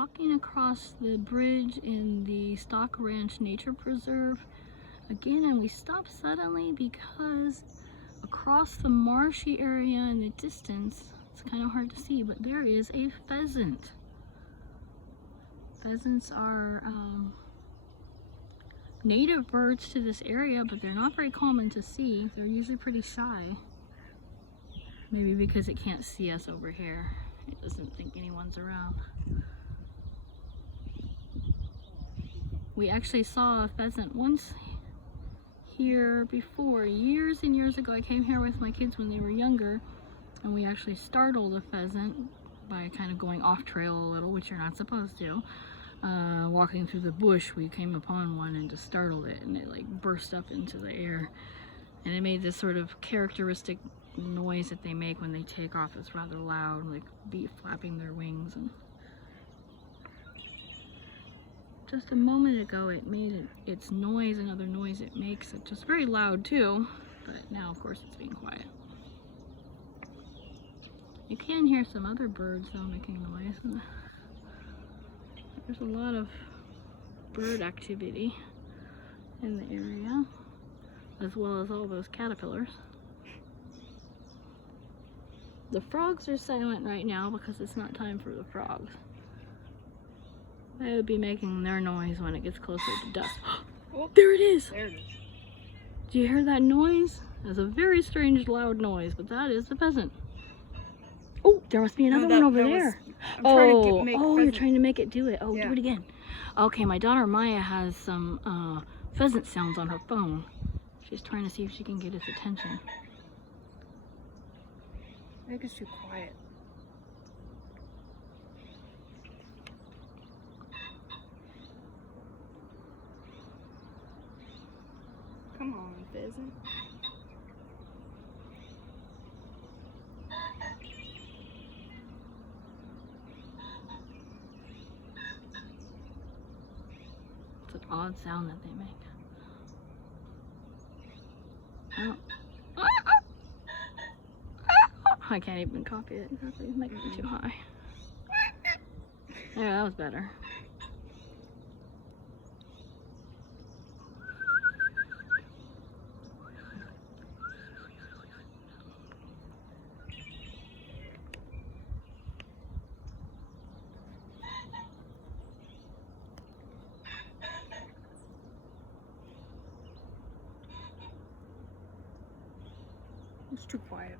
walking across the bridge in the Stock Ranch Nature Preserve again, and we stopped suddenly because across the marshy area in the distance, it's kind of hard to see, but there is a pheasant. Pheasants are native birds to this area, but they're not very common to see. They're usually pretty shy. Maybe because it can't see us over here. It doesn't think anyone's around. We actually saw a pheasant once here before, years and years ago. I came here with my kids when they were younger, and we actually startled a pheasant by kind of going off trail a little, which you're not supposed to. Walking through the bush, we came upon one and just startled it, and it like burst up into the air, and it made this sort of characteristic noise that they make when they take off. It's rather loud, like flapping their wings. And just a moment ago it made its noise, another noise it makes. It's just very loud too, but now of course it's being quiet. You can hear some other birds though making noise. And there's a lot of bird activity in the area, as well as all those caterpillars. The frogs are silent right now because it's not time for the frogs. They would be making their noise when it gets closer to dusk. Oh, there it is! There it is. Do you hear that noise? It's a very strange loud noise, but that is the pheasant. Oh, there must be another one over there. You're trying to make it do it. Oh, yeah. Do it again. Okay, my daughter Maya has some pheasant sounds on her phone. She's trying to see if she can get its attention. I think it's too quiet. Come on, pheasant. It's an odd sound that they make. Oh. I can't even copy it exactly. It might be too high. Yeah, that was better. It's too quiet.